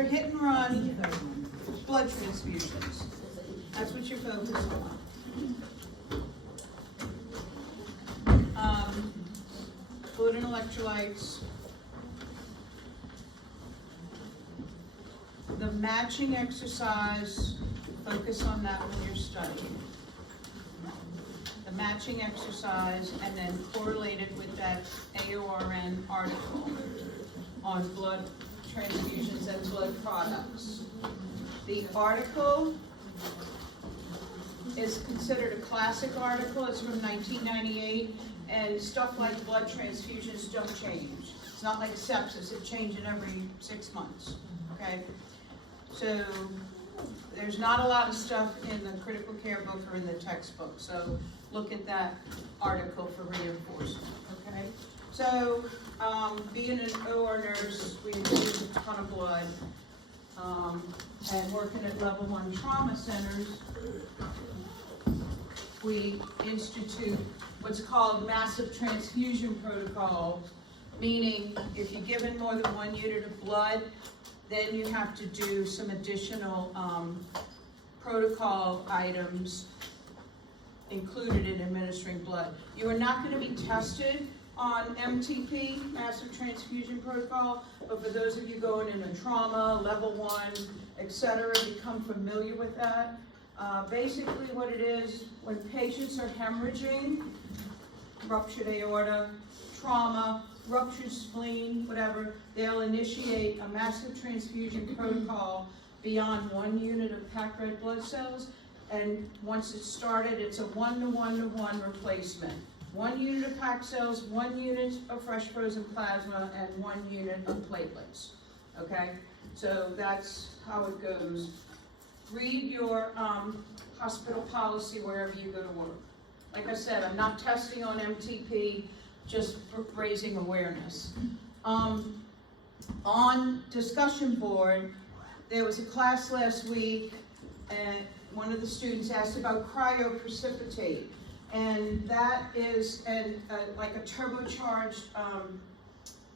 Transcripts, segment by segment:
your hit and run blood transfusions. That's what you're focused on. Fluid and electrolytes. The matching exercise, focus on that when you're studying. The matching exercise, and then correlate it with that AORN article on blood transfusions and blood products. The article is considered a classic article. It's from 1998, and stuff like blood transfusions don't change. It's not like sepsis, it changes every 6 months, okay? So there's not a lot of stuff in the critical care book or in the textbook, so look at that article for reinforcement, okay? So being an OR nurse, we use a ton of blood, and working at level 1 trauma centers, we institute what's called massive transfusion protocol, meaning if you're given more than 1 unit of blood, then you have to do some additional protocol items included in administering blood. You are not going to be tested on MTP, massive transfusion protocol, but for those of you going into trauma, level 1, etc., become familiar with that. Basically what it is, when patients are hemorrhaging, ruptured aorta, trauma, ruptured spleen, whatever, they'll initiate a massive transfusion protocol beyond 1 unit of packed red blood cells, and once it's started, it's a 1-to-1-to-1 replacement. 1 unit of packed cells, 1 unit of fresh frozen plasma, and 1 unit of platelets, okay? So that's how it goes. Read your hospital policy wherever you go to work. Like I said, I'm not testing on MTP, just raising awareness. On discussion board, there was a class last week, and one of the students asked about cryoprecipitate, and that is like a turbocharged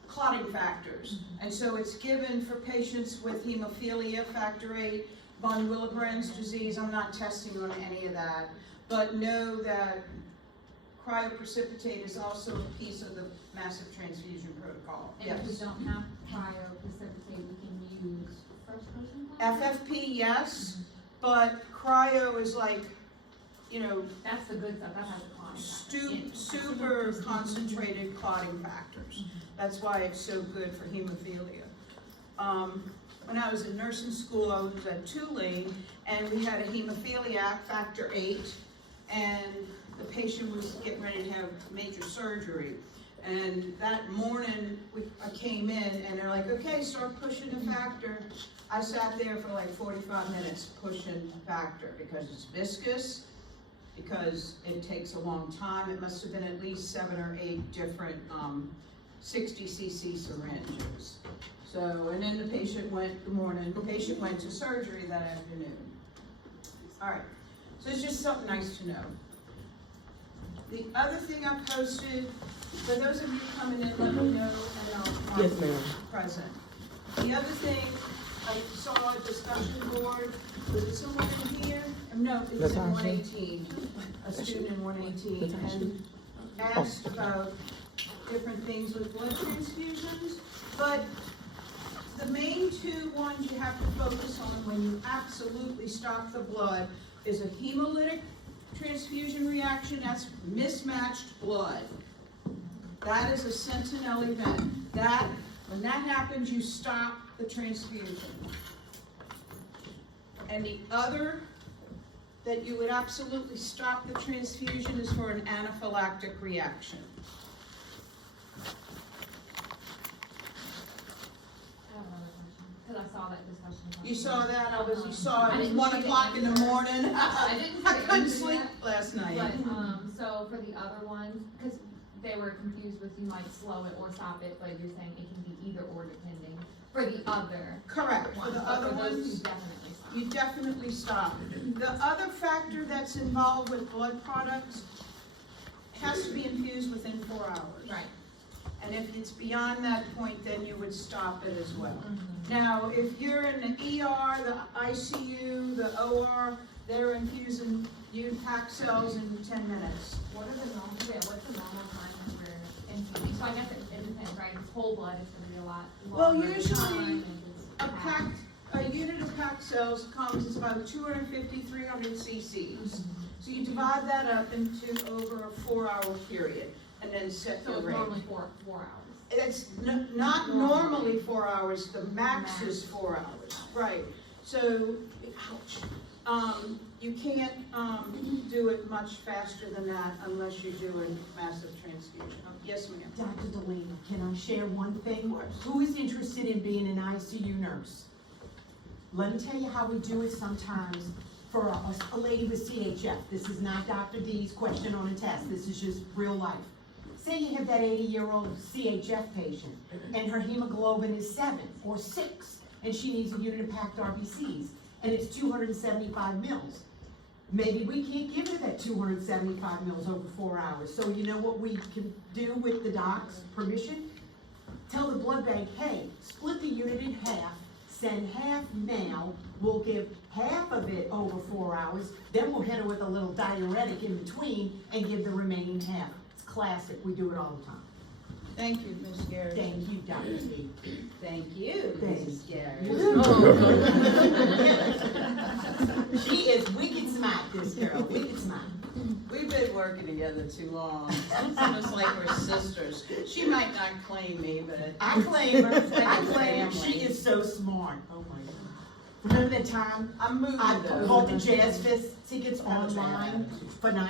clotting factors. And so it's given for patients with hemophilia, factor VIII, von Willebrand's disease. I'm not testing on any of that, but know that cryoprecipitate is also a piece of the massive transfusion protocol. And Yes. if we don't have cryoprecipitate, we can use first person plasma? FFP, yes, but cryo is like, you know, That's the good stuff, that has a clotting factor. super concentrated clotting factors. That's why it's so good for hemophilia. When I was in nursing school, I was at Tulane, and we had a hemophiliac, factor VIII, and the patient was getting ready to have major surgery. And that morning, I came in, and they're like, okay, start pushing the factor. I sat there for like 45 minutes pushing factor because it's viscous, because it takes a long time. It must have been at least 7 or 8 different 60 cc syringes. So, and then the patient went, the patient went to surgery that afternoon. All right, so it's just something nice to know. The other thing I posted, for those of you coming in, let me know, and I'll Yes, ma'am. present. The other thing, I saw a discussion board, was it someone in here? No, it was in Natasha. 118, a student in 118, and asked about different things with blood transfusions, but the main 2 ones you have to focus on when you absolutely stop the blood is a hemolytic transfusion reaction, that's mismatched blood. That is a sentinel event. When that happens, you stop the transfusion. And the other that you would absolutely stop the transfusion is for an anaphylactic reaction. I have another question, because I saw that discussion. You saw that? You saw I it was didn't 1 see the o'clock in the answer. morning. I didn't see I the couldn't answer sleep yet. last night. But, so for the other ones, because they were confused with you might slow it or stop it, but you're saying it can be either or depending. For the other Correct. For ones, the but other for those ones, two definitely stop. you definitely stop. The other factor that's involved with blood products has to be infused within 4 hours. Right. And if it's beyond that point, then you would stop it as well. Now, if you're in the ER, the ICU, the OR, they're infusing pack cells in 10 minutes. What's the normal time for infusing? So I guess it depends, right? It's whole blood, it's gonna be a lot Well, longer usually time and it's a unit of packed cells comes, it's about 250, 300 cc's. So you divide that up into over a 4-hour period and then set So the it's rate. normally 4 hours. It's not normally 4 hours, the max is 4 hours, right. So, ouch. You can't do it much faster than that unless you're doing massive transfusion. Yes, ma'am. Dr. Delaney, can I share one thing? Who is interested in being an ICU nurse? Let me tell you how we do it sometimes for a lady with CHF. This is not Dr. D's question on a test. This is just real life. Say you have that 80-year-old CHF patient and her hemoglobin is 7 or 6 and she needs a unit of packed RBCs and it's 275 mils. Maybe we can't give her that 275 mils over 4 hours. So you know what we can do with the doc's permission? Tell the blood bank, hey, split the unit in half, send half now, we'll give half of it over 4 hours, then we'll hit her with a little diuretic in between and give the remaining half. It's classic, we do it all the time. Thank you, Ms. Garrett. Thank you, Dr. D. Thank you, Mrs. Garrett. She is wicked smart, this girl, wicked smart. We've been working together too long. It's almost like we're sisters. She might not claim me, but I claim her, I claim her. Family. She is so smart. Oh my God. Remember that time I'm moving I though. bought the Jazz Fest tickets online for $700.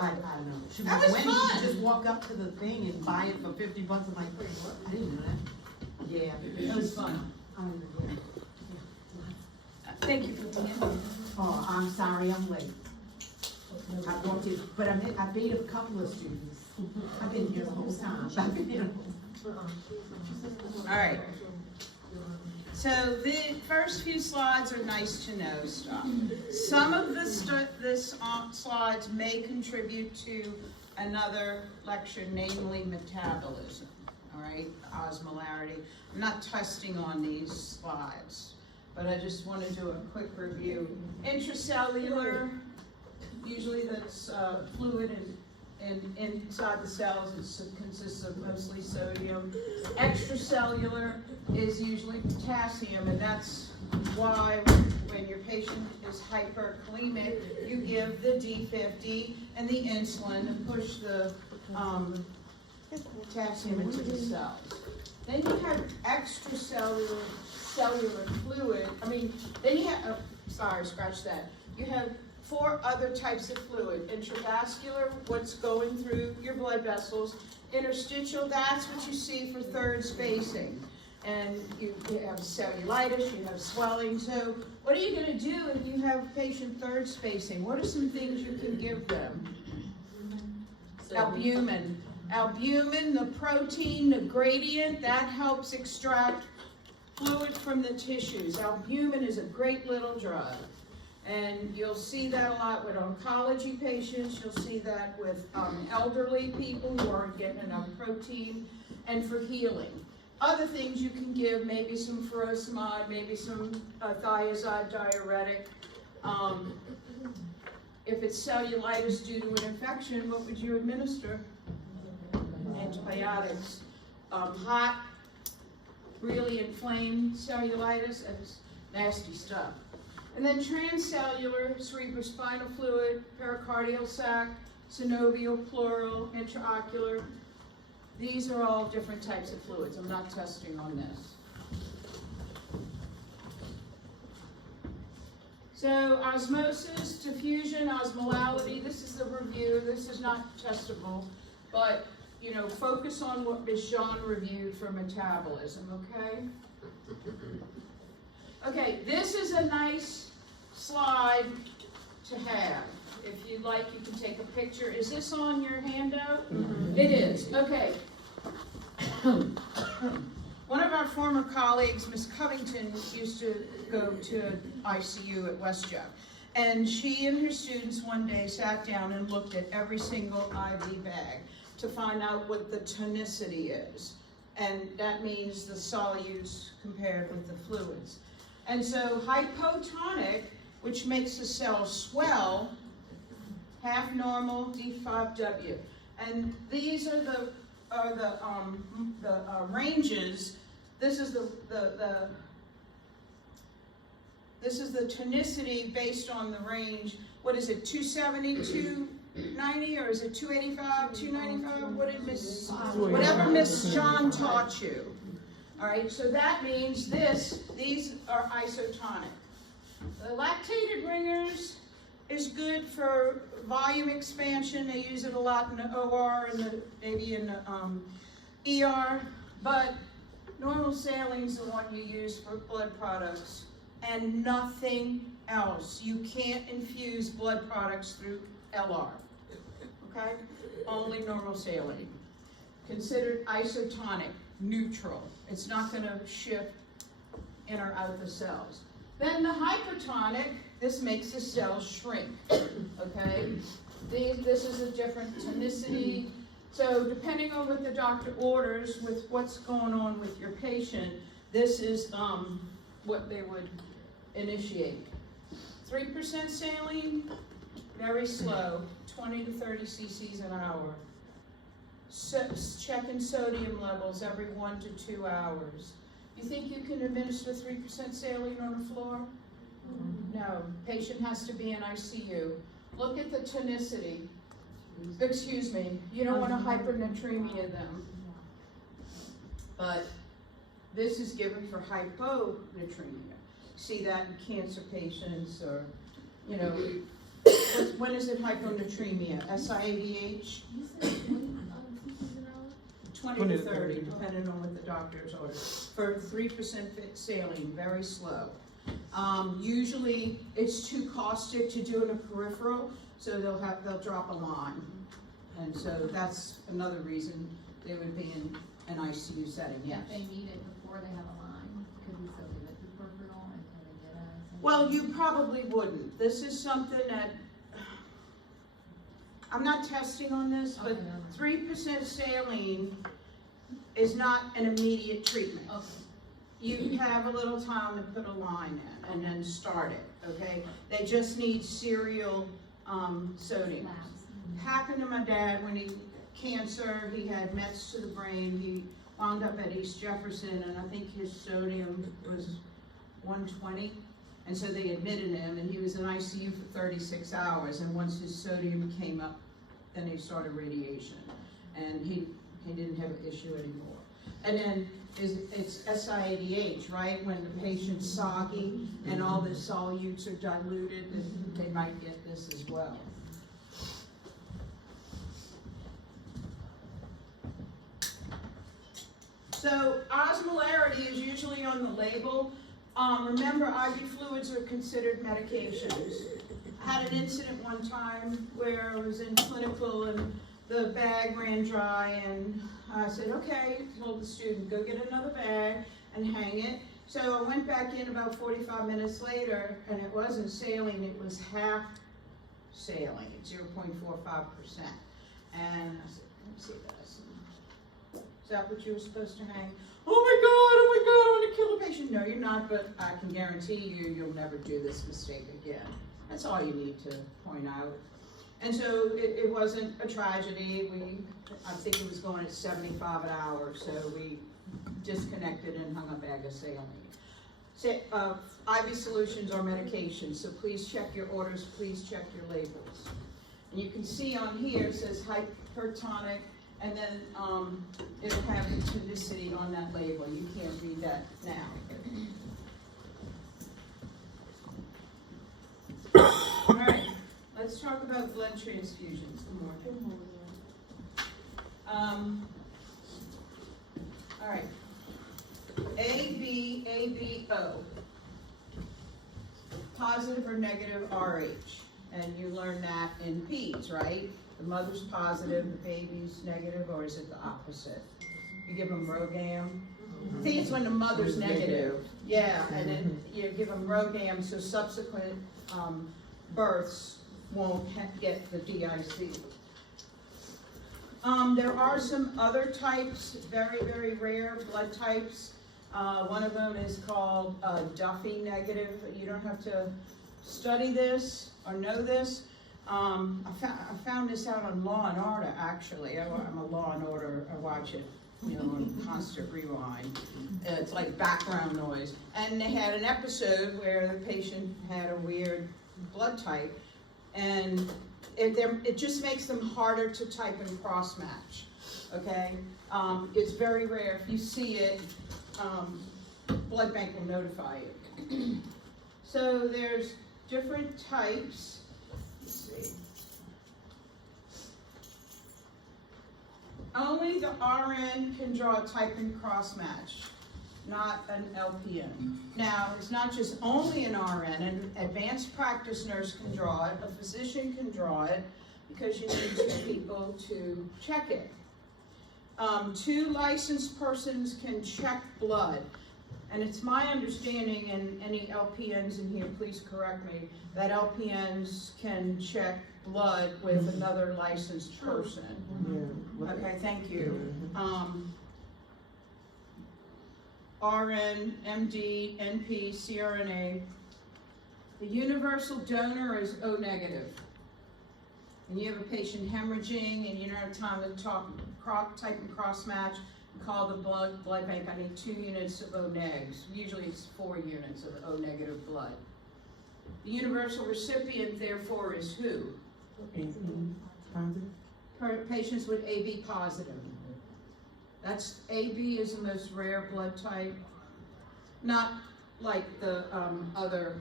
I don't know. She That was Wendy, fun. you just walk up to the thing and buy it for $50. I'm like, I didn't know that. Yeah, It was fun. I don't know. Thank you for being here. Oh, I'm sorry, I'm late. I walked in, but I beat a couple of students. I've been here the whole time. I've been here. All right. So the first few slides are nice to know stuff. Some of the slides may contribute to another lecture, namely metabolism, all right, osmolarity. I'm not testing on these slides, but I just want to do a quick review. Intracellular, usually that's fluid and inside the cells, it consists of mostly sodium. Extracellular is usually potassium, and that's why when your patient is hyperkalemic, you give the D50 and the insulin to push the potassium into the cells. Then you have extracellular fluid. Then you have, scratch that. You have 4 other types of fluid. Intravascular, what's going through your blood vessels. Interstitial, that's what you see for third spacing. And you have cellulitis, you have swelling. So what are you going to do if you have patient third spacing? What are some things you can give them? Albumin. Albumin, the protein, the gradient, that helps extract fluid from the tissues. Albumin is a great little drug. And you'll see that a lot with oncology patients. You'll see that with elderly people who aren't getting enough protein, and for healing. Other things you can give, maybe some furosemide, maybe some thiazide diuretic. If it's cellulitis due to an infection, what would you administer? Antibiotics. Hot, really inflamed cellulitis, that's nasty stuff. And then transcellular, cerebrospinal fluid, pericardial sac, synovial, pleural, intraocular. These are all different types of fluids. I'm not testing on this. So osmosis, diffusion, osmolality, this is the review. This is not testable, but focus on what Ms. Jean reviewed for metabolism, okay? Okay, this is a nice slide to have. If you'd like, you can take a picture. Is this on your handout? Mm-hmm. It is, okay. One of our former colleagues, Ms. Covington, used to go to ICU at WestJet. And she and her students one day sat down and looked at every single IV bag. to find out what the tonicity is. And that means the solutes compared with the fluids. And so hypotonic, which makes the cell swell, half normal, D5W. And these are the ranges. This is the tonicity based on the range. What is it, 270, 290, or is it 285, 295? What did whatever Miss John taught you. All right, so that means these are isotonic. The lactated ringers is good for volume expansion. They use it a lot in the OR and maybe in the ER, but normal saline is the one you use for blood products and nothing else. You can't infuse blood products through LR, okay? Only normal saline. Considered isotonic, neutral. It's not gonna shift in or out the cells. Then the hypertonic, this makes the cells shrink, okay? This is a different tonicity. So depending on what the doctor orders with what's going on with your patient, this is what they would initiate. 3% saline, very slow, 20 to 30 cc's an hour. Checking sodium levels every 1 to 2 hours. You think you can administer 3% saline on the floor? No, patient has to be in ICU. Look at the tonicity. Excuse me, you don't want to hypernatremia them. But this is given for hyponatremia. See that in cancer patients or, you know, when is it hyponatremia? SIADH? 20 to 30, depending on what the doctor's order. For 3% saline, very slow. Usually it's too caustic to do in a peripheral, so they'll drop a line. And so that's another reason they would be in an ICU setting, yes. If they need it before they have a line, could we still give it through peripheral until they get a... Well, you probably wouldn't. This is something that, I'm not testing on this, but 3% saline is not an immediate treatment. Okay. You have a little time to put a line in and then start it, okay? They just need serial sodium. Happened to my dad when he cancer, he had mets to the brain, he wound up at East Jefferson, and I think his sodium was 120, and so they admitted him, and he was in ICU for 36 hours, and once his sodium came up, then they started radiation, and he didn't have an issue anymore. And then it's SIADH, right? When the patient's soggy and all the solutes are diluted, they might get this as well. So osmolarity is usually on the label. Remember, IV fluids are considered medications. I had an incident one time where I was in clinical and the bag ran dry, and I said, okay, told the student, go get another bag and hang it. So I went back in about 45 minutes later, and it wasn't saline, it was half saline, 0.45%. And I said, let me see this. Is that what you were supposed to hang? Oh my God, I want to kill a patient. No, you're not, but I can guarantee you, you'll never do this mistake again. That's all you need to point out. And so it wasn't a tragedy. I think it was going at 75 an hour, so we disconnected and hung a bag of saline. IV solutions are medications, so please check your orders, please check your labels. And you can see on here, it says hypertonic, and then it'll have the tonicity on that label. You can't read that now. All right, let's talk about blood transfusions. Good morning. All right. ABO. Positive or negative RH. And you learn that in peds, right? The mother's positive, the baby's negative, or is it the opposite? You give them Rogam. I think it's when the mother's negative. Yeah, and then you give them Rogam so subsequent births won't get the DIC. There are some other types, very, very rare blood types. One of them is called Duffy negative. You don't have to study this or know this. I found this out on Law and Order, actually. I'm a Law and Order, I watch it, on constant rewind. It's like background noise. And they had an episode where the patient had a weird blood type, and it just makes them harder to type and cross-match, okay? It's very rare. If you see it, blood bank will notify you. So there's different types. Let's see. Only the RN can draw a type and cross-match, not an LPN. Now, it's not just only an RN, an advanced practice nurse can draw it, a physician can draw it, because you need 2 people to check it. 2 licensed persons can check blood. And it's my understanding, and any LPNs in here, please correct me, that LPNs can check blood with another licensed person. Yeah. Okay, thank you. RN, MD, NP, CRNA. The universal donor is O negative. And you have a patient hemorrhaging and you don't have time to type and cross match, call the blood bank, I need 2 units of O negs. Usually it's 4 units of O negative blood. The universal recipient, therefore, is who? Patients with AB positive. That's, AB is the most rare blood type. Not like the other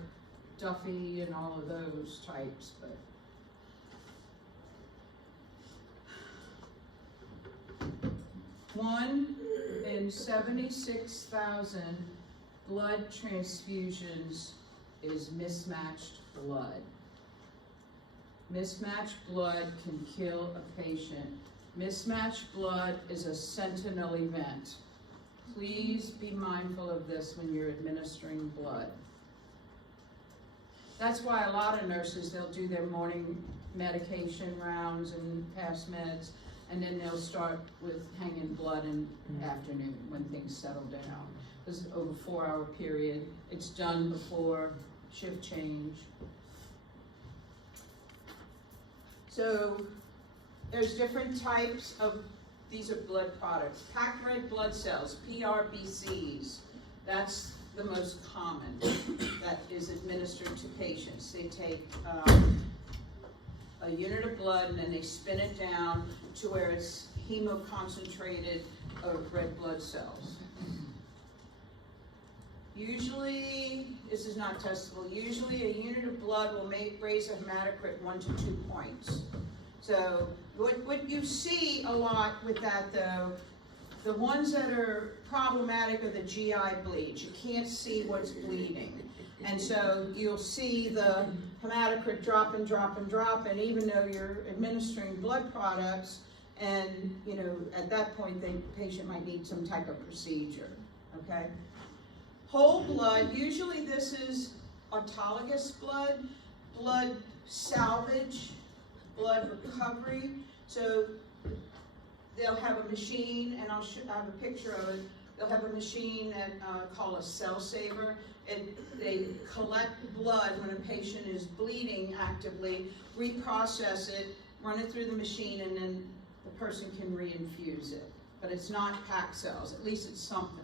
Duffy and all of those types, but. One in 76,000 blood transfusions is mismatched blood. Mismatched blood can kill a patient. Mismatched blood is a sentinel event. Please be mindful of this when you're administering blood. That's why a lot of nurses, they'll do their morning medication rounds and pass meds, and then they'll start with hanging blood in the afternoon when things settle down. This is over a 4-hour period. It's done before shift change. So there's different types of, these are blood products. Packed red blood cells, PRBCs, that's the most common that is administered to patients. They take a unit of blood and then they spin it down to where it's hemoconcentrated of red blood cells. Usually, this is not testable, usually a unit of blood will raise a hematocrit 1 to 2 points. So what you see a lot with that though, the ones that are problematic are the GI bleeds. You can't see what's bleeding. And so you'll see the hematocrit drop and drop and drop, and even though you're administering blood products, and at that point the patient might need some type of procedure, okay? Whole blood, usually this is autologous blood, blood salvage, blood recovery. So they'll have a machine, and I have a picture of it. They'll have a machine that called a cell saver. They collect blood when a patient is bleeding actively, reprocess it, run it through the machine, and then the person can reinfuse it. But it's not packed cells, at least it's something.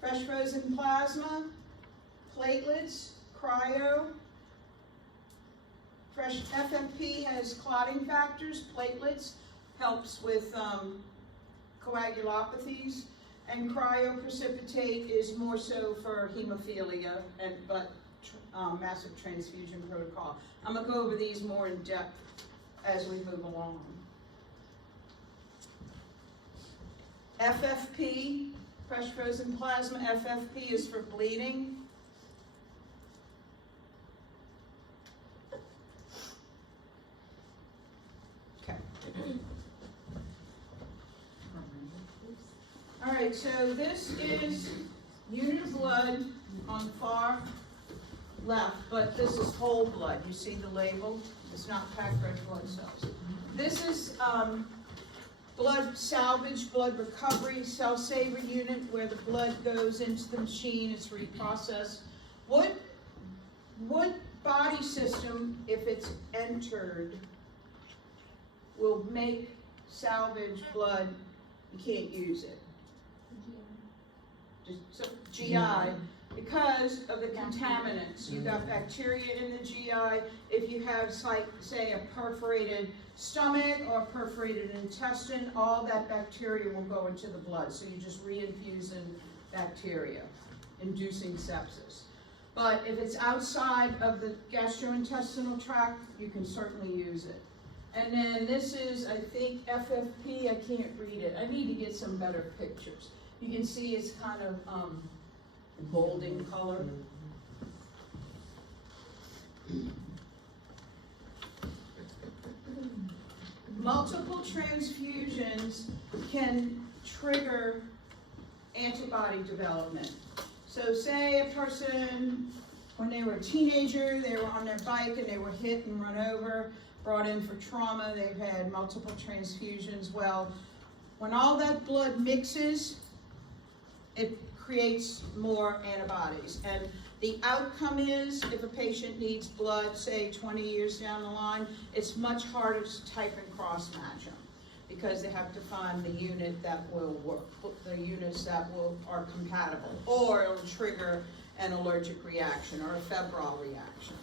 Fresh frozen plasma, platelets, cryo. Fresh FFP has clotting factors, platelets, helps with coagulopathies, and cryoprecipitate is more so for hemophilia, but massive transfusion protocol. I'm going to go over these more in depth as we move along. FFP, fresh frozen plasma, FFP is for bleeding. Okay. All right, so this is unit of blood on the far left, but this is whole blood. You see the label? It's not packed red blood cells. This is, blood salvage, blood recovery, cell saver unit, where the blood goes into the machine, it's reprocessed. What body system, if it's entered, will make salvage blood, you can't use it? Just so, GI, because of the contaminants. You've got bacteria in the GI. If you have, like, say, a perforated stomach or perforated intestine, all that bacteria will go into the blood. So you just reinfuse in bacteria, inducing sepsis. But if it's outside of the gastrointestinal tract, you can certainly use it. And then this is, I think, FFP. I can't read it. I need to get some better pictures. You can see it's kind of golden color. Multiple transfusions can trigger antibody development. So say a person, when they were a teenager, they were on their bike and they were hit and run over, brought in for trauma, they've had multiple transfusions. Well, when all that blood mixes, it creates more antibodies. And the outcome is, if a patient needs blood, say 20 years down the line, it's much harder to type and cross-match them because they have to find the unit that will work, the units that are compatible, or it'll trigger an allergic reaction or a febrile reaction,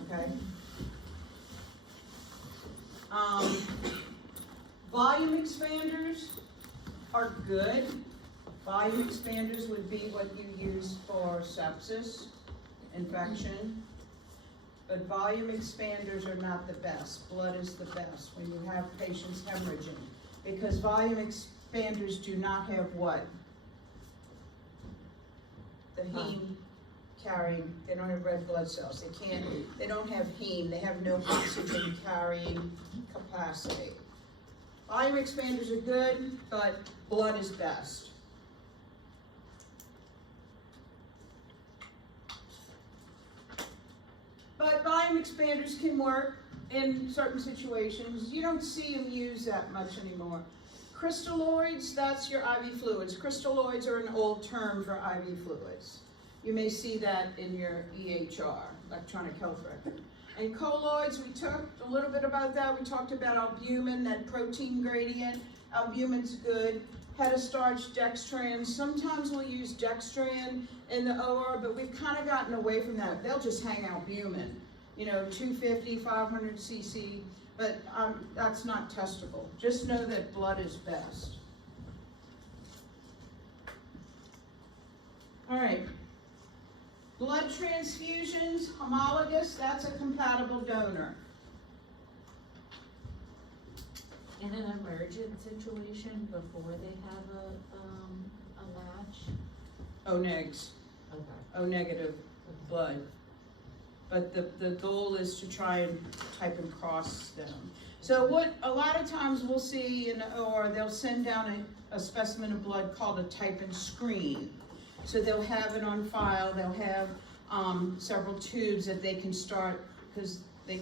okay? Volume expanders are good. Volume expanders would be what you use for sepsis, infection, but volume expanders are not the best. Blood is the best when you have patients hemorrhaging, because volume expanders do not have what? The heme carrying, they don't have red blood cells. They don't have heme, they have no oxygen carrying capacity. Volume expanders are good, but blood is best. But volume expanders can work in certain situations. You don't see them used that much anymore. Crystalloids, that's your IV fluids. Crystalloids are an old term for IV fluids. You may see that in your EHR, electronic health record. And colloids, we talked a little bit about that. We talked about albumin, that protein gradient. Albumin's good. Hetastarch, dextran. Sometimes we'll use dextran in the OR, but we've kind of gotten away from that. They'll just hang albumin, 250, 500 cc, but that's not testable. Just know that blood is best. All right. Blood transfusions, homologous, that's a compatible donor. In an emergent situation, before they have a latch? O negs, Okay. O negative blood. But the goal is to try and type and cross them. So what a lot of times we'll see in the OR, they'll send down a specimen of blood called a type and screen. So they'll have it on file, they'll have several tubes that they can start, because they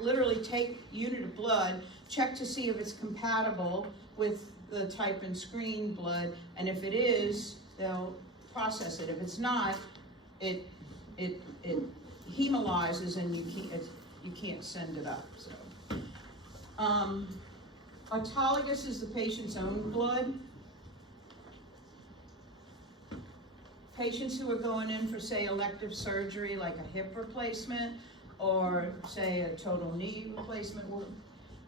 literally take unit of blood, check to see if it's compatible with the type and screen blood, and if it is, they'll process it. If it's not, it hemolyzes and you can't send it up. So, autologous is the patient's own blood. Patients who are going in for, say, elective surgery, like a hip replacement, or say a total knee replacement. Well,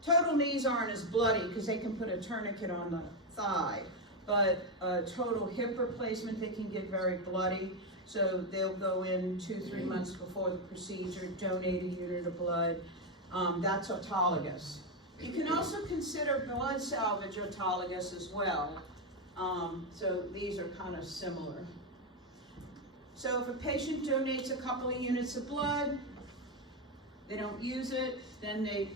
total knees aren't as bloody because they can put a tourniquet on the thigh, but a total hip replacement, they can get very bloody. So they'll go in 2-3 months before the procedure, donate a unit of blood. That's autologous. You can also consider blood salvage autologous as well. So these are kind of similar. So if a patient donates a couple of units of blood, they don't use it, then they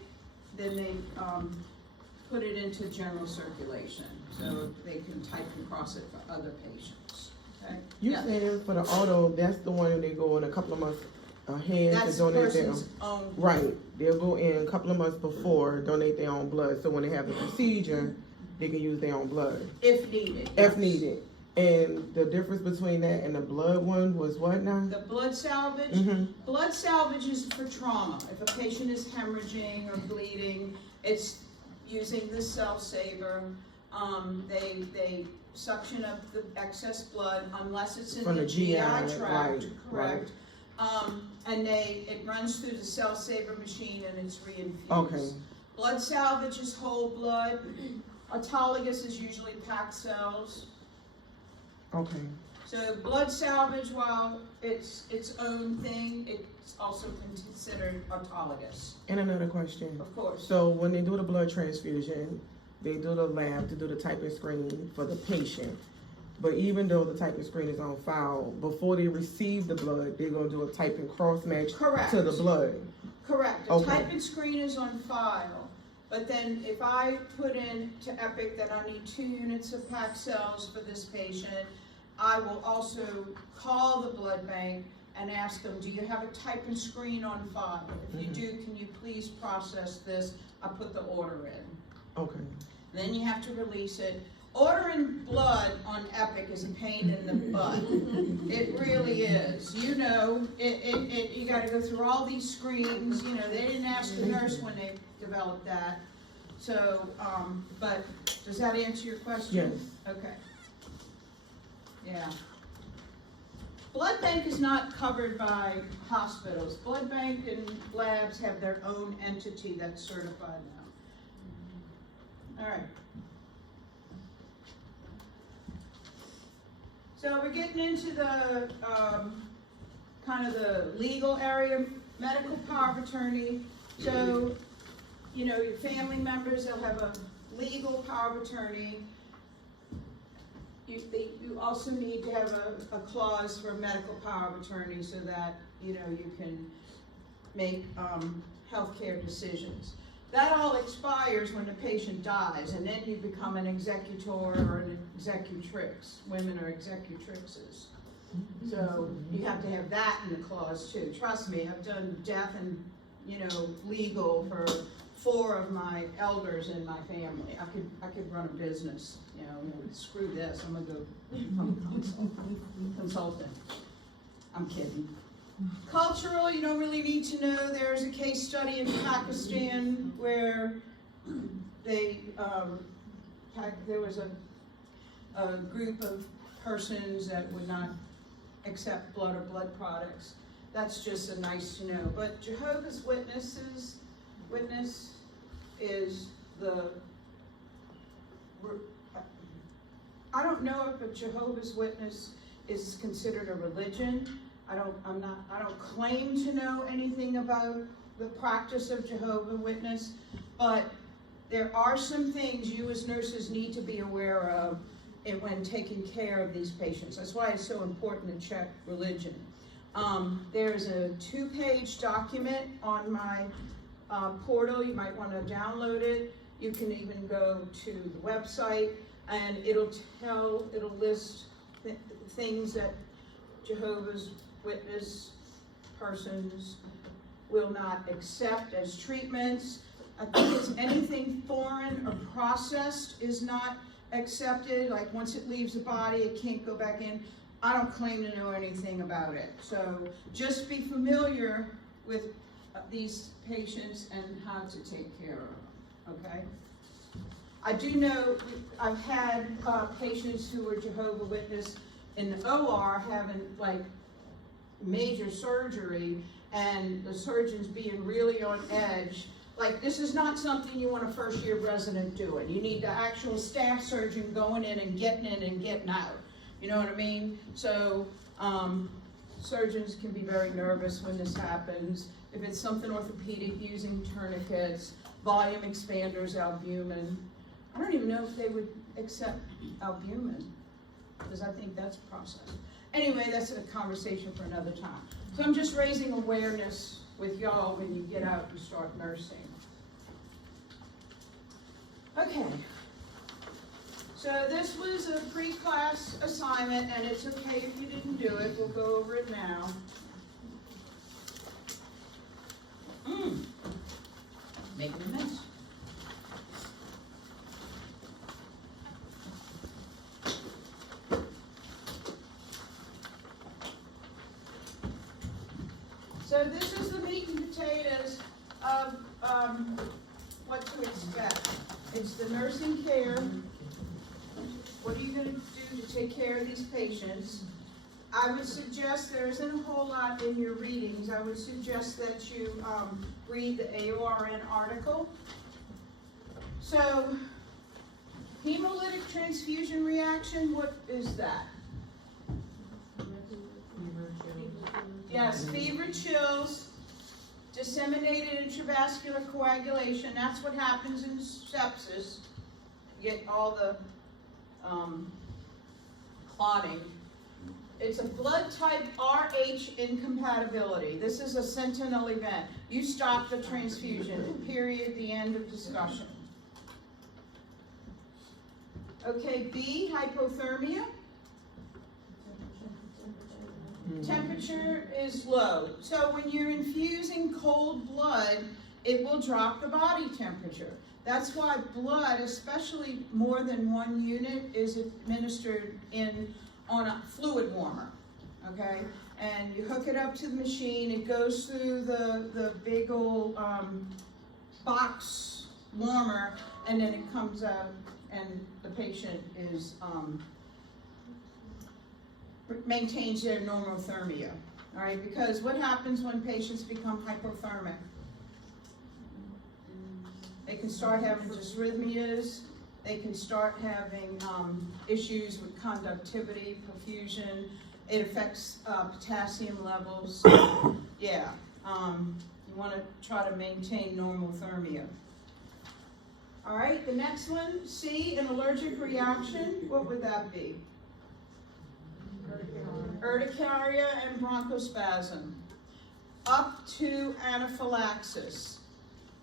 put it into general circulation, so they can type and cross it for other patients. Okay? You saying for the auto, that's the one they go in a couple of months hand to That's the donate their person's own. right. They'll go in a couple of months before, donate their own blood, so when they have the procedure, they can use their own blood If needed. if yes. needed. And the difference between that and the blood one was what now? The blood salvage, Mm-hmm. blood salvage is for trauma. If a patient is hemorrhaging or bleeding, it's using the cell saver. They suction up the excess blood unless it's in From the the GI GI, tract, right, correct? And it runs through the cell saver machine and it's reinfused. Okay. Blood salvage is whole blood. Autologous is usually packed cells. Okay. So blood salvage, while it's its own thing, it's also considered autologous, And another question. of course. So when they do the blood transfusion, they do the lab to do the typing screen for the patient. But even though the typing screen is on file, before they receive the blood, they're gonna do a typing cross match Correct. to the blood. Correct. A Okay. typing screen is on file, but then if I put in to Epic that I need 2 units of packed cells for this patient, I will also call the blood bank and ask them, do you have a typing screen on file? If you do, can you please process this? I'll put the order in. Okay. Then you have to release it. Ordering blood on Epic is a pain in the butt. It really is. You know, you gotta go through all these screens, you know, they didn't ask the nurse when they developed that. So, but does that answer your question? Yes. Okay. Yeah. Blood bank is not covered by hospitals. Blood bank and labs have their own entity that's certified now. All right. So we're getting into the, kind of the legal area, medical power of attorney. So, you know, your family members, they'll have a legal power of attorney. You also need to have a clause for medical power of attorney so that, you know, you can make, healthcare decisions. That all expires when the patient dies, and then you become an executor or an executrix. Women are executrixes. So you have to have that in the clause too. Trust me, I've done death and, you know, legal for 4 of my elders in my family. I could run a business, you know, screw this, I'm gonna go become a consultant. I'm kidding. Cultural, you don't really need to know. There's a case study in Pakistan where they, there was a group of persons that would not accept blood or blood products. That's just a nice to know. But Jehovah's Witnesses, witness is the, I don't know if a Jehovah's Witness is considered a religion. I don't claim to know anything about the practice of Jehovah's Witness, but there are some things you as nurses need to be aware of when taking care of these patients. That's why it's so important to check religion. There's a 2-page document on my portal. You might want to download it. You can even go to the website and it'll list things that Jehovah's Witness persons will not accept as treatments. I think it's anything foreign or processed is not accepted. Like once it leaves the body, it can't go back in. I don't claim to know anything about it. So just be familiar with these patients and how to take care of them, okay? I do know I've had patients who were Jehovah's Witness in the OR having like major surgery and the surgeons being really on edge. Like this is not something you want a first-year resident doing. You need the actual staff surgeon going in and getting out. You know what I mean? So surgeons can be very nervous when this happens. If it's something orthopedic, using tourniquets, volume expanders, albumin. I don't even know if they would accept albumin because I think that's processed. Anyway, that's a conversation for another time. So I'm just raising awareness with y'all when you get out and start nursing. Okay. So this was a pre-class assignment, and it's okay if you didn't do it. We'll go over it now. making a mess. So this is the meat and potatoes of what to expect. It's the nursing care. What are you going to do to take care of these patients? I would suggest, there isn't a whole lot in your readings, I would suggest that you read the AORN article. So, hemolytic transfusion reaction, what is that? Yes, fever, chills, disseminated intravascular coagulation, that's what happens in sepsis. You get all the clotting. It's a blood type RH incompatibility. This is a sentinel event. You stop the transfusion, period, the end of discussion. Okay, B, hypothermia. Temperature is low. So when you're infusing cold blood, it will drop the body temperature. That's why blood, especially more than one unit, is administered on a fluid warmer, okay? And you hook it up to the machine, it goes through the big old box warmer, and then it comes out and the patient is maintains their normothermia, all right? Because what happens when patients become hypothermic? They can start having dysrhythmias, they can start having issues with conductivity, perfusion, it affects potassium levels. Yeah, you want to try to maintain normothermia. All right, the next one, C, an allergic reaction, what would that be? Urticaria and bronchospasm, up to anaphylaxis.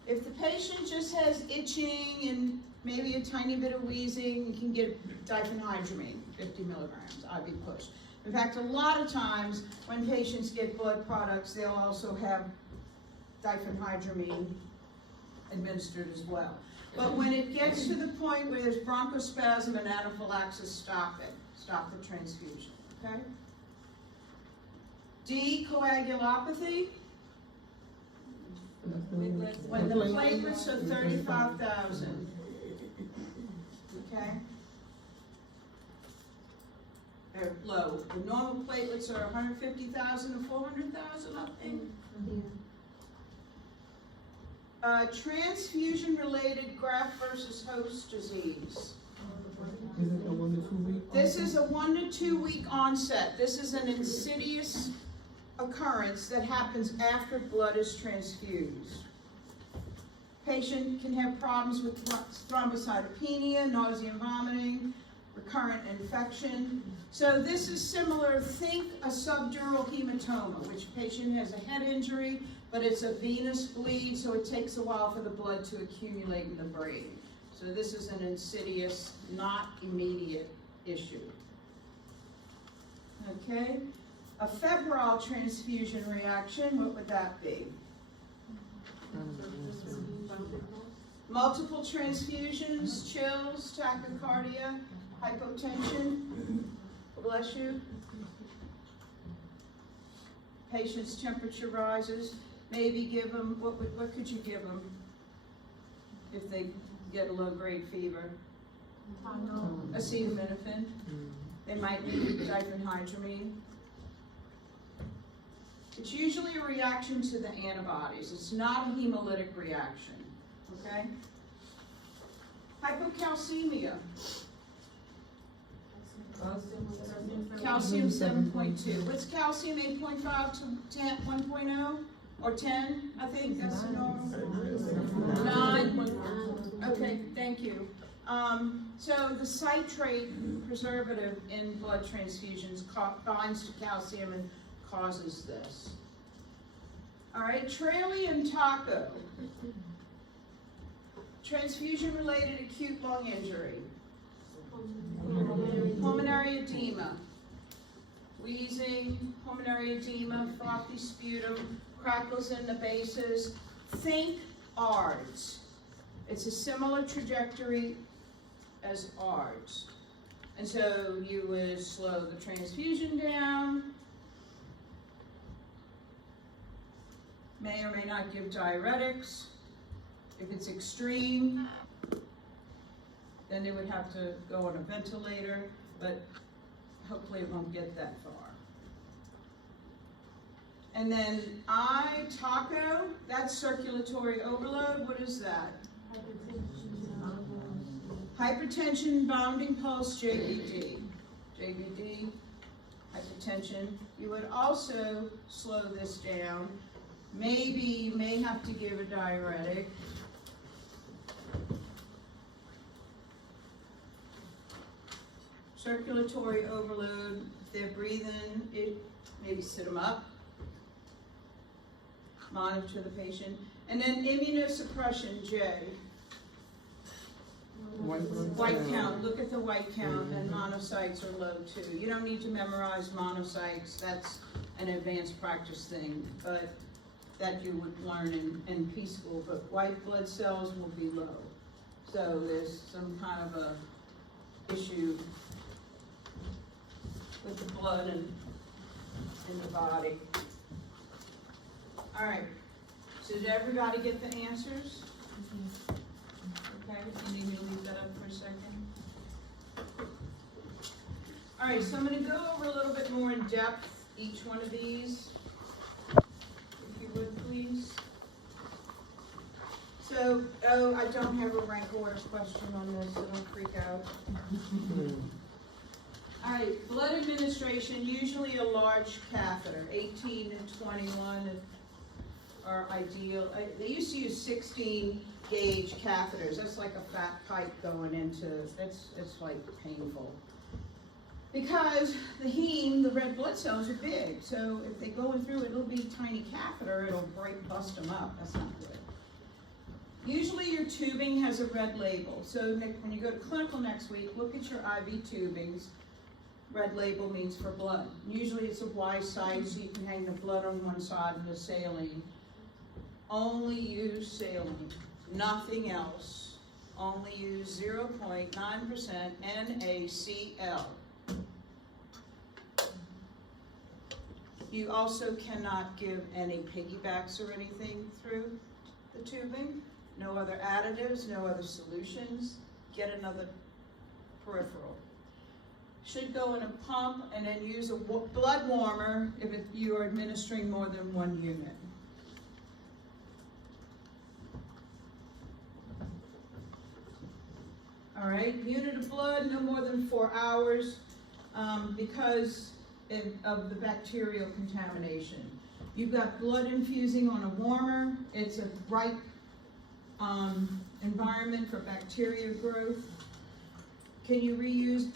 If the patient just has itching and maybe a tiny bit of wheezing, you can get diphenhydramine, 50 milligrams, IV push. In fact, a lot of times when patients get blood products, they'll also have diphenhydramine administered as well. But when it gets to the point where there's bronchospasm and anaphylaxis, stop it. Stop the transfusion, okay? D, coagulopathy. When the platelets are 35,000, okay? They're low. The normal platelets are 150,000 to 400,000, I think. Transfusion-related graft versus host disease. Is it a 1 to 2 week? This is a 1 to 2 week onset. This is an insidious occurrence that happens after blood is transfused. Patient can have problems with thrombocytopenia, nausea and vomiting, recurrent infection. So this is similar, think a subdural hematoma, which patient has a head injury, but it's a venous bleed, so it takes a while for the blood to accumulate in the brain. So this is an insidious, not immediate issue. Okay, a febrile transfusion reaction, what would that be? Multiple transfusions, chills, tachycardia, hypotension, bless you. Patient's temperature rises, maybe give them, what could you give them if they get a low-grade fever? Acetaminophen. They might need diphenhydramine. It's usually a reaction to the antibodies. It's not a hemolytic reaction, okay? Hypocalcemia. Calcium 7.2. What's calcium, 8.5 to 10, 1.0? Or 10, I think, that's the normal. 9. Okay, thank you. So the citrate preservative in blood transfusions binds to calcium and causes this. All right, Traley and Taco. Transfusion-related acute lung injury. Pulmonary edema. Wheezing, pulmonary edema, frothy sputum, crackles in the bases. Think ARDS. It's a similar trajectory as ARDS. And so you would slow the transfusion down, may or may not give diuretics. If it's extreme, then they would have to go on a ventilator, but hopefully it won't get that far. And then taco, that's circulatory overload. What is that? Hypertension, bounding pulse, JBD. JBD, hypertension. You would also slow this down. Maybe you may have to give a diuretic. Circulatory overload, if they're breathing, maybe sit them up. Monitor the patient. And then immunosuppression, J. White count, look at the white count, and monocytes are low too. You don't need to memorize monocytes, that's an advanced practice thing, but that you would learn in P school, but white blood cells will be low. So there's some kind of a issue with the blood and in the body. All right, so did everybody get the answers? Okay, you need me to leave that up for a second? All right, so I'm gonna go over a little bit more in depth each one of these, if you would please. So, I don't have a rank order question on this, so don't freak out. All right, blood administration, usually a large catheter, 18 and 21 are ideal. They used to use 16 gauge catheters. That's like a fat pipe going into, it's like painful. Because the heme, the red blood cells are big, so if they go in through it, it'll be a tiny catheter, it'll bust them up. That's not good. Usually your tubing has a red label. So when you go to clinical next week, look at your IV tubings. Red label means for blood. Usually it's a Y side, so you can hang the blood on one side and the saline. Only use saline, nothing else. Only use 0.9% NaCl. You also cannot give any piggybacks or anything through the tubing. No other additives, no other solutions. Get another peripheral. Should go in a pump and then use a blood warmer if you are administering more than one unit. All right, unit of blood, no more than 4 hours because of the bacterial contamination. You've got blood infusing on a warmer. It's a bright environment for bacteria growth. Can you reuse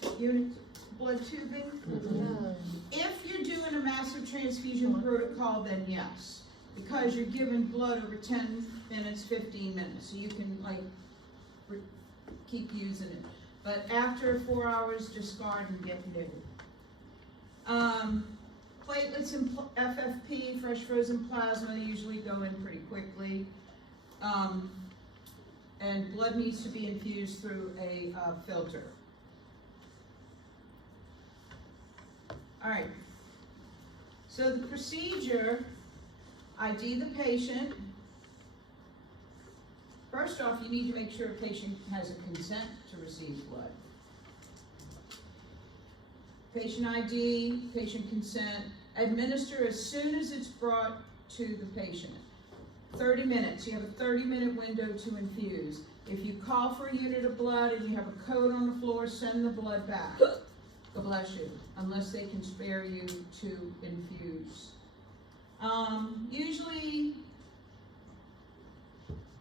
blood tubing? No. If you're doing a massive transfusion protocol, then yes, because you're giving blood over 10 minutes, 15 minutes, so you can keep using it. But after 4 hours, discard and get new. Platelets and FFP, fresh frozen plasma, usually go in pretty quickly. And blood needs to be infused through a filter. All right, so the procedure, ID the patient. First off, you need to make sure a patient has a consent to receive blood. Patient ID, patient consent, administer as soon as it's brought to the patient. 30 minutes, you have a 30-minute window to infuse. If you call for a unit of blood and you have a code on the floor, send the blood back. God bless you, unless they can spare you to infuse. Usually,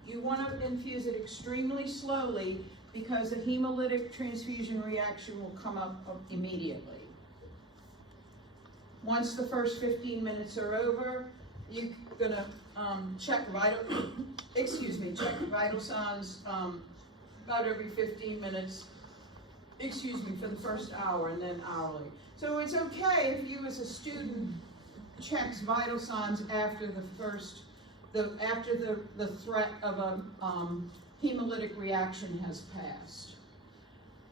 you want to infuse it extremely slowly because a hemolytic transfusion reaction will come up immediately. Once the first 15 minutes are over, you're gonna check vital signs about every 15 minutes, for the first hour and then hourly. So it's okay if you as a student checks vital signs after the first after the threat of a, hemolytic reaction has passed.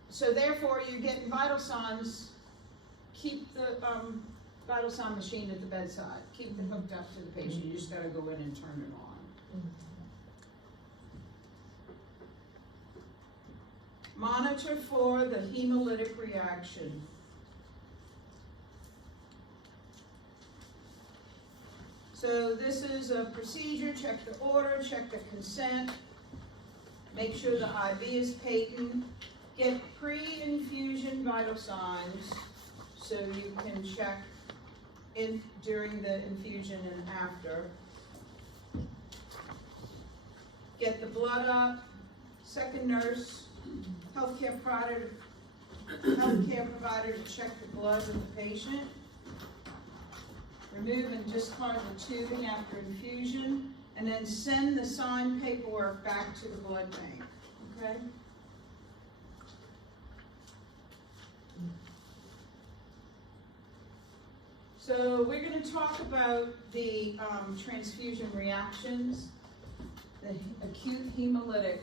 So therefore, you get vital signs, keep the, vital sign machine at the bedside, keep it hooked up to the patient, you just gotta go in and turn it on. Monitor for the hemolytic reaction. So this is a procedure, check the order, check the consent, make sure the IV is patent, get pre-infusion vital signs so you can check in during the infusion and after. Get the blood up, second nurse, healthcare provider to check the blood of the patient. Remove and discard the tubing after infusion, and then send the signed paperwork back to the blood bank, okay? So we're gonna talk about the transfusion reactions, the acute hemolytic,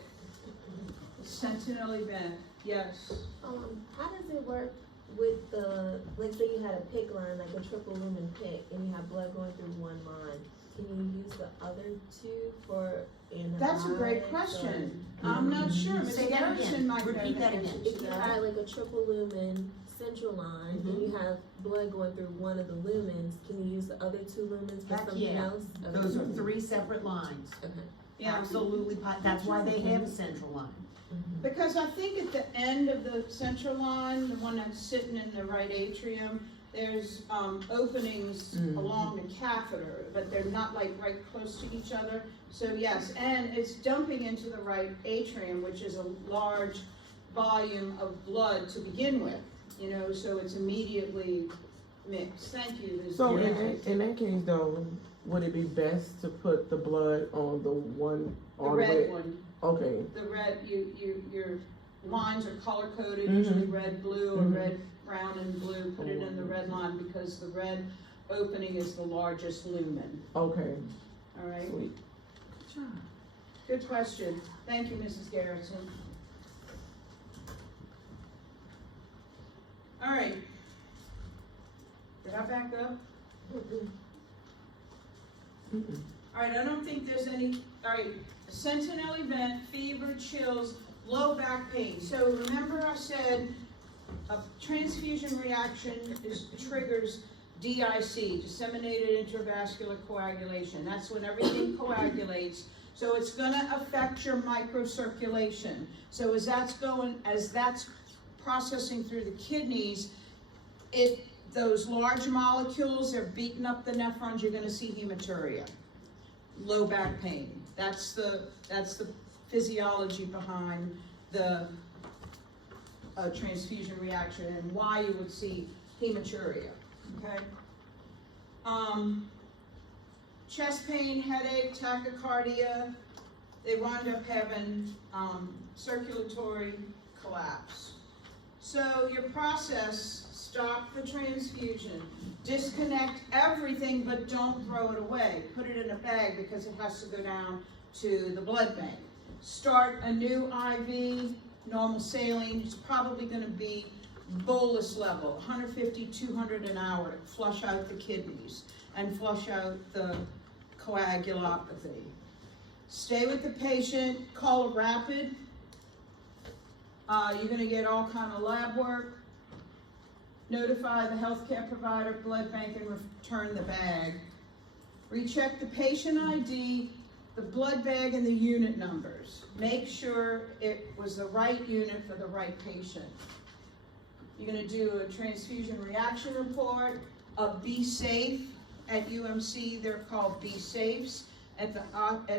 the sentinel event, yes. How does it work with the, like say you had a PIC line, like a triple lumen PIC, and you have blood going through one line? Can you use the other two for antibiotics? That's a great question. I'm not sure, Ms. Say that Garrison again. might have Repeat an that answer again. to If you that. had like a triple lumen central line, and you have blood going through one of the lumens, can you use the other two lumens for Heck something yeah. else? Okay. Those are 3 separate lines. Okay. Yeah, Absolutely, that's why they have a central line. because I think at the end of the central line, the one that's sitting in the right atrium, there's openings along the catheter, but they're not like right close to each other. So yes, and it's dumping into the right atrium, which is a large volume of blood to begin with, you know, so it's immediately mixed. Thank you, Ms. So Garrison. in that case though, would it be best to put the blood on the one The on red one. Okay. The red, your lines are color coded, usually red, blue, or red, brown, and blue. Put it in the red line because the red opening is the largest lumen. Okay. All right. Sweet. Good question. Thank you, Mrs. Garrison. All right. Did I back up? All right, I don't think there's any, all right, sentinel event, fever, chills, low back pain. So remember I said a transfusion reaction triggers DIC, disseminated intravascular coagulation. That's when everything coagulates. So it's gonna affect your microcirculation. So as that's processing through the kidneys, those large molecules are beating up the nephrons, you're gonna see hematuria, low back pain. That's the physiology behind the transfusion reaction and why you would see hematuria, okay? Chest pain, headache, tachycardia, they wind up having circulatory collapse. So your process, stop the transfusion, disconnect everything, but don't throw it away. Put it in a bag because it has to go down to the blood bank. Start a new IV, normal saline. It's probably going to be bolus level, 150, 200 an hour to flush out the kidneys and flush out the coagulopathy. Stay with the patient, call a rapid. You're going to get all kind of lab work. Notify the healthcare provider, blood bank, and return the bag. Recheck the patient ID, the blood bag, and the unit numbers. Make sure it was the right unit for the right patient. You're gonna do a transfusion reaction report, a Be Safe at UMC, they're called Be Safes. At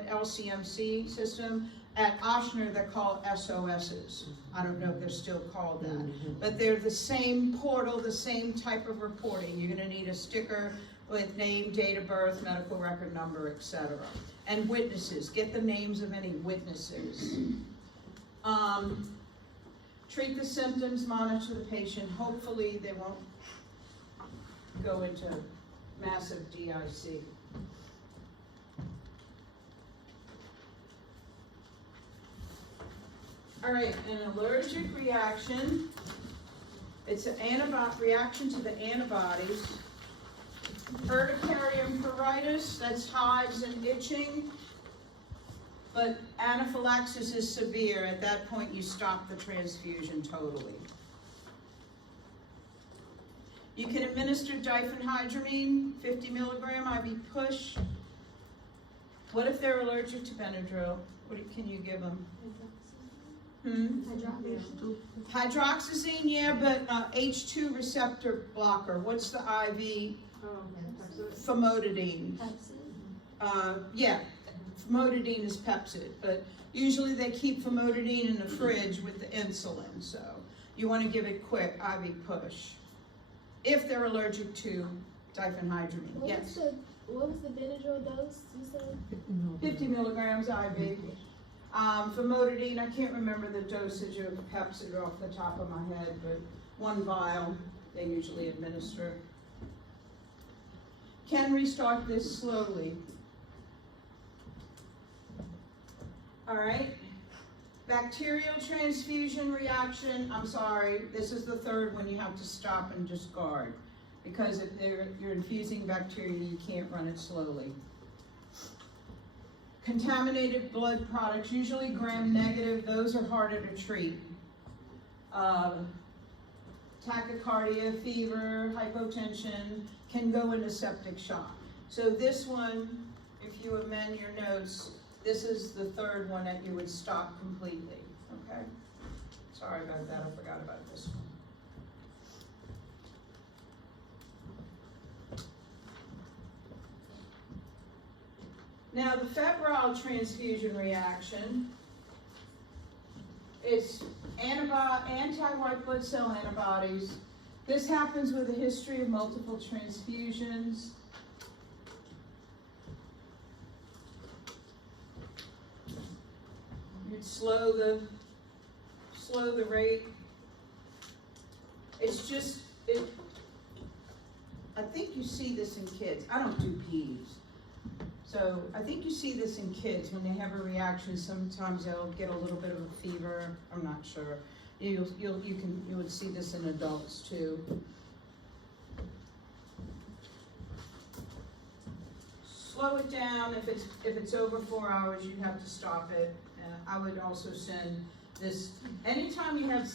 LCMC system, at Ochsner, they're called SOSs. I don't know if they're still called that, but they're the same portal, the same type of reporting. You're gonna need a sticker with name, date of birth, medical record number, etc. And witnesses, get the names of any witnesses. Treat the symptoms, monitor the patient. Hopefully they won't go into massive DIC. All right, an allergic reaction. It's an reaction to the antibodies. Urticaria and pruritus, that's hives and itching. But anaphylaxis is severe. At that point, you stop the transfusion totally. You can administer diphenhydramine, 50 milligram IV push. What if they're allergic to Benadryl? Can you give them? Hydroxyzine, yeah, but H2 receptor blocker. What's the IV? Famotidine. Yeah, famotidine is Pepsid, but usually they keep famotidine in the fridge with the insulin, so you want to give it quick IV push. If they're allergic to diphenhydramine, yes. What was the Benadryl dose you said? 50 milligrams IV. Famotidine, I can't remember the dosage of Pepsid off the top of my head, but 1 vial they usually administer. Can restart this slowly. All right. Bacterial transfusion reaction, I'm sorry, this is the third one you have to stop and discard. Because if you're infusing bacteria, you can't run it slowly. Contaminated blood products, usually gram-negative, those are harder to treat. Tachycardia, fever, hypotension can go into septic shock. So this one, if you amend your notes, this is the third one that you would stop completely, okay? Sorry about that, I forgot about this one. Now, the febrile transfusion reaction, it's anti-white blood cell antibodies. This happens with a history of multiple transfusions. You'd slow the rate. It's just, I think you see this in kids. I don't do peds. So I think you see this in kids when they have a reaction. Sometimes they'll get a little bit of a fever. I'm not sure. You would see this in adults too. Slow it down. If it's over 4 hours, you have to stop it. I would also send this. Anytime you have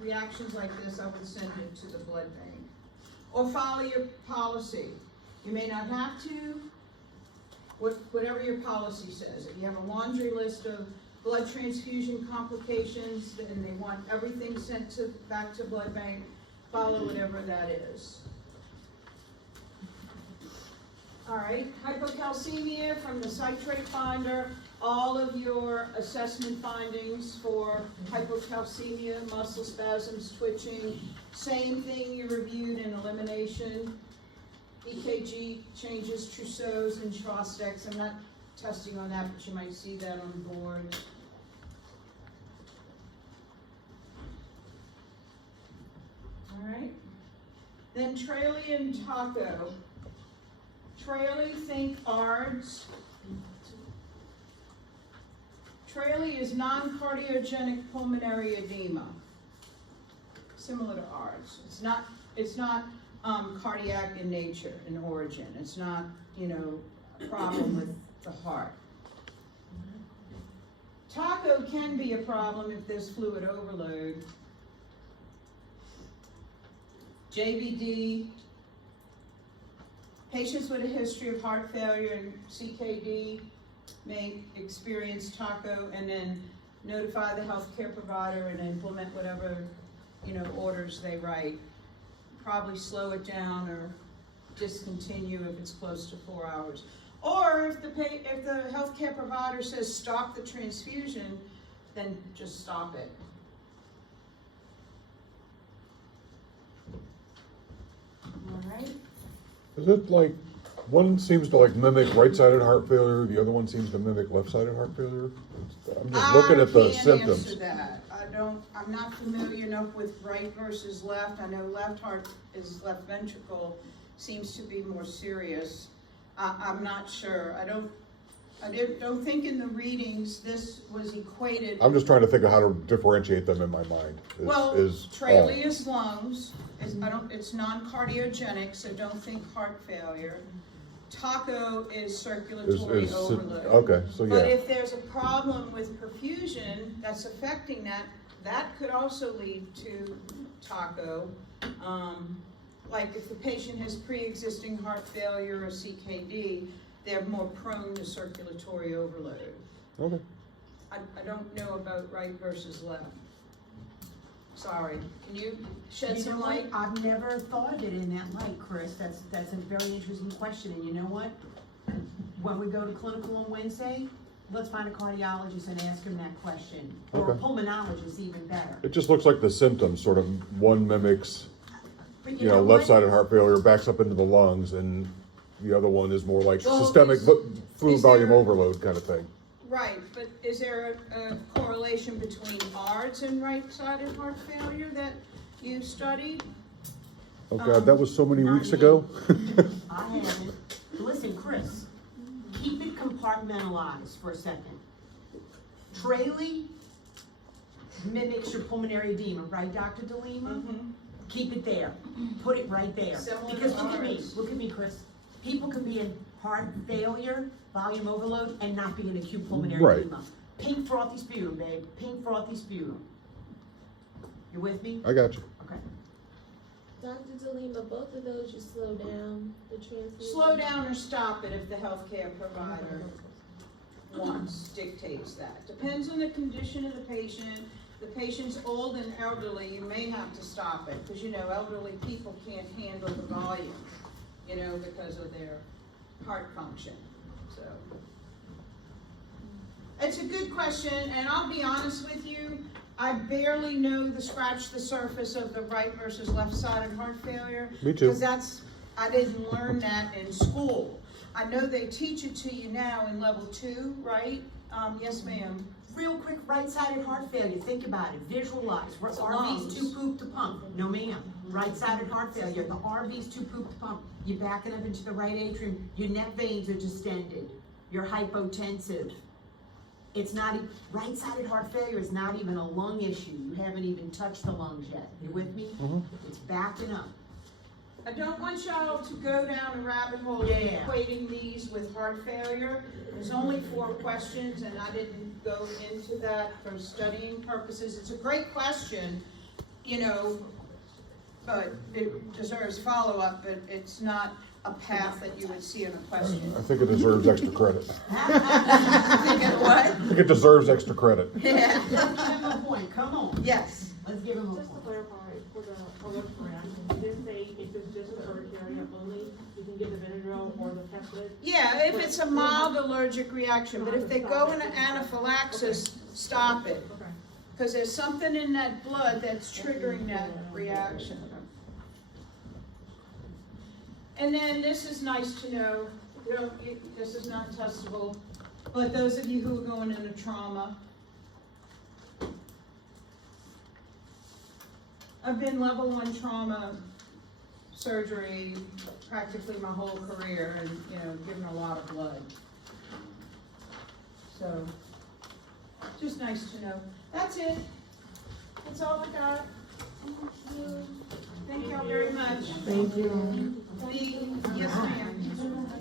reactions like this, I would send it to the blood bank or follow your policy. You may not have to. Whatever your policy says. If you have a laundry list of blood transfusion complications and they want everything sent back to blood bank, follow whatever that is. All right, hypocalcemia from the citrate finder, all of your assessment findings for hypocalcemia, muscle spasms, twitching, same thing you reviewed in elimination. EKG changes, Trousseau's and Trostex. I'm not testing on that, but you might see that on the board. All right. Then Traley and Taco. Traley, think ARDS. Traley is non-cardiogenic pulmonary edema, similar to ARDS. It's not cardiac in nature, in origin. It's not, a problem with the heart. Taco can be a problem if there's fluid overload. JVD, patients with a history of heart failure and CKD may experience Taco, and then notify the healthcare provider and implement whatever, orders they write. Probably slow it down or discontinue if it's close to 4 hours. Or if the healthcare provider says stop the transfusion, then just stop it. All right. Is it like, one seems to mimic right-sided heart failure, the other one seems to mimic left-sided heart failure? I'm just looking at the symptoms. I can't answer that. I'm not familiar enough with right versus left. I know left heart is left ventricle seems to be more serious. I'm not sure. don't think in the readings this was equated. I'm just trying to think of how to differentiate them in my mind. Well, is Trailius lungs, it's non-cardiogenic, so don't think heart failure. Taco is circulatory overload. Okay, so But yeah, if there's a problem with perfusion that's affecting that, that could also lead to taco. Like if the patient has pre-existing heart failure or CKD, they're more prone to circulatory overload. okay. I don't know about right versus left. Sorry, can you shed You some know light? what? I've never thought of it in that light, Chris. That's a very interesting question, and you know what? When we go to clinical on Wednesday, let's find a cardiologist and ask him that question. Or a Okay. pulmonologist, even better. It just looks like the symptoms, sort of, one mimics, But you know, what? left-sided heart failure backs up into the lungs, and the other one is more like Well, systemic fluid is volume there- overload kind of thing. Right, but is there a correlation between ARDS and right-sided heart failure that you studied? Oh God, that was so many not weeks me. ago. I haven't. Listen, Chris, keep it compartmentalized for a second. Traley mimics your pulmonary edema, right, Dr. DeLima? Keep it there. Put it right there. Similar Because to ours. look at me, Chris. People can be in heart failure, volume overload, and not be in acute pulmonary Right. edema. Pink frothy sputum, babe. Pink frothy sputum. You with me? I got you. Okay. Dr. DeLima, both of those you slow down the transfusion? Slow down or stop it if the healthcare provider dictates that. Depends on the condition of the patient. The patient's old and elderly, you may have to stop it, because you know, elderly people can't handle the volume, you know, because of their heart function, so. It's a good question, and I'll be honest with you, I barely know scratch the surface of the right versus left-sided heart failure. Me too. Because I didn't learn that in school. I know they teach it to you now in level 2, right? Yes, ma'am. Real quick, right-sided heart failure, think about it, visualize, where It's RV's lungs. too poop to pump. No ma'am, right-sided heart failure, the RV's too poop to pump. You're backing up into the right atrium, your neck veins are distended, you're hypotensive. It's not, right-sided heart failure is not even a lung issue, you haven't even touched the lungs yet. You with me? It's backing up. I don't want y'all to go down a rabbit hole of Yeah. equating these with heart failure. There's only 4 questions, and I didn't go into that for studying purposes. It's a great question, you know, but it deserves follow-up, but it's not a path that you would see in a question. I think it deserves extra credit. Think of what? I think it deserves extra credit. Yeah. Give him a point, come on. Yes. Let's give him a Just to point. clarify, for the allergic reaction, you did say if it's just an urticaria only, you can give the Benadryl or the Pepcid? Yeah, if it's a mild allergic reaction, but if they go into anaphylaxis, stop it. Okay. Because there's something in that blood that's triggering that reaction. And then this is nice to know, this is not testable, but those of you who are going into trauma, I've been level 1 trauma surgery practically my whole career and, you know, given a lot of blood. So, just nice to know. That's it. That's all I got. Thank y'all very much. Thank you. Yes, ma'am.